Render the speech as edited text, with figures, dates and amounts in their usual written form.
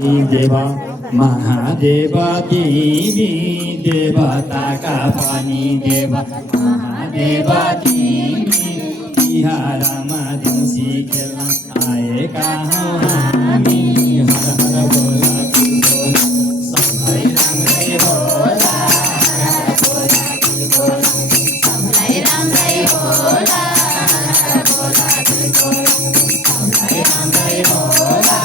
देवा महादेव देवी देवताका पनि देव महादेव देवी तिहारमा देउसी खेल्न आएका हौँ हामी। हर हर बोला सबलाई राम्रै होला, सबलाई राम्रै होला, सबलाई राम्रै होला,